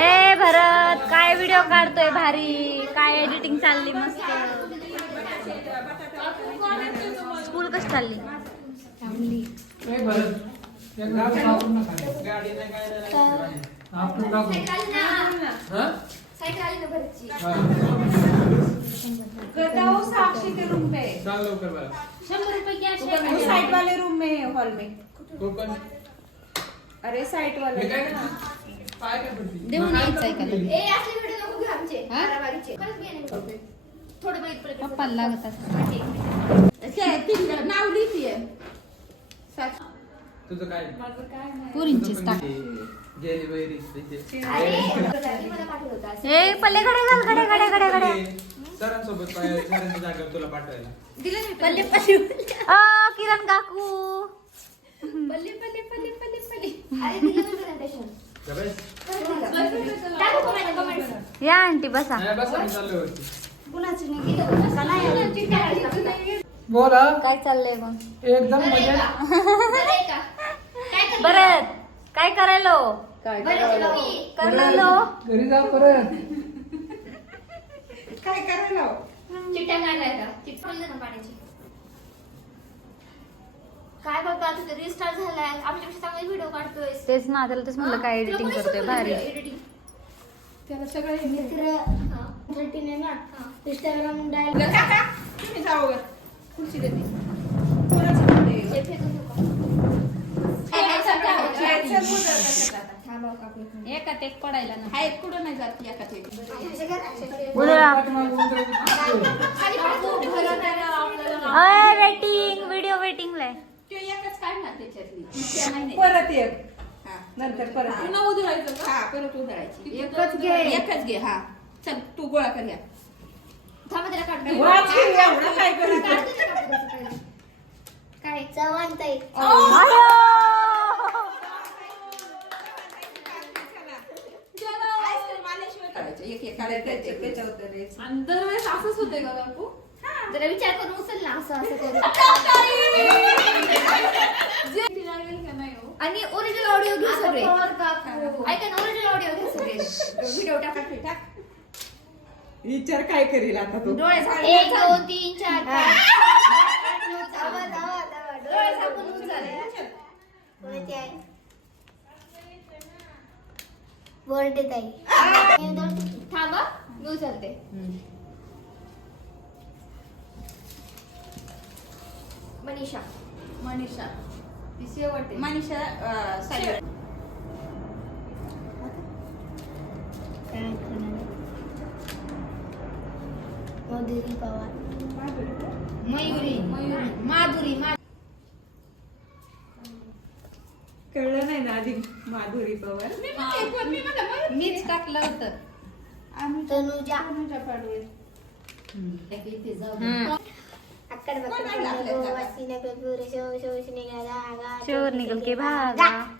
ए भरत काय व्हिडिओ काढतोय भारी? काय एडिटिंग चालली मस्त? स्कूल कशी चालली. आपण टाकू. हा? हा. गदाओ साक्षी के रूम पे सांग लवकर बरं. शंभर रुपये वो साइड वाले रूम में हॉल में कोकण. अरे साइड हे वाले काय ना? पाय काय पडते? देऊन यायचं आहे का लगेच? ए असले व्हिडिओ नको घेऊ आमचे हा? मारामारीचे. खरंच घे नाही. थोडं बघित पहिले. पप्पाला लागत असतं नाव लिहितीये तुझं काय पुरींचीच तुझं टाक पण ते गेली वैरी. अरे मला पाठवलं होतं असं. ए पल्ले घडे घाल घडे सरांसोबत पाय- सरांच्या जागेवर तुला पाठवायला पल्ले पल्ले अ किरण काकू पल्ली, पल्ली, पल्ली, पल्ली, पल्ली. अरे दिलं मी presentation. का बस? खरंच दिलं. टाकू comment, comments. या आंटी बसा नाही, बस आम्ही चाललोय वरती. कुणाचं नाही दिलं. असं नाही आलं. चिठ्ठ्या काढल्या. बोला काय चाललंय मग एकदम बरं आहे मजेत का? बरं आहे का? काय करते? बरं काय करायलो काय बरं आहे का मी? करलेलो घरी जा परत काय करायला खोलली ना पाण्याची. काय बाबा तुझं रिस्टार्ट झालाय. आमच्यापेक्षा चांगले व्हिडिओ काढतोय तेच ना त्याला तेच म्हणलं काय एडिटिंग करतोय? भारी. एडिटिंग त्याला सगळं मित्र. थर्टीन आहे ना इंस्टाग्राम डायल तुम्ही जाऊ वर खुर्ची देते. कोणाचं म्हणते? हे फेकून देऊ का? जायचं बोलत त्याच्यात आता. थांबा काकू. एकात एक पडायला ना आहेत कुठं नाही जात एका ते अशे कर, अशे कर. उद्या पाठीमागं उंदरं किती? खाली पडतो. अय वेटिंग व्हिडिओ वेटिंगला ते एकच काढणार त्याच्यातली. परत एक हा. नंतर परत पुन्हा उधळायचं का? हा परत उधळायची. एकच घे. एकच घे. हा. चल तू गोळा कर या. थांबा त्याला काय. काय चव्हाण ताई. काढायचं एक त्याच्या- त्याच्यावर. आणि दरवेळेस असंच होतंय का काकू जरा विचार करून उचल ना असं असं करून. जे ती लागेल का नाही हो? आणि ओरिजिनल ऑडिओ घे सगळे. काकू. ऐका ना ओरिजिनल ऑडिओ घे सगळे. व्हिडिओ टाका विचार काय करील आता तू? डोळे झाकून एक दोन तीन चार पाच. डोळे झाकून उचल. बोलते ताई. थांबा मी उचलते. मनीषा. मनीषा. ती शेवट. मनीषा मधुरी पवार. मयुरी. मयुरी. माधुरी. मा- कळलं नाही ना आधी माधुरी पवार. मीच टाकलं होतं. आम्ही तनुजा. तनुजा पाडवे. अक्कड? चोर निकल के भागा.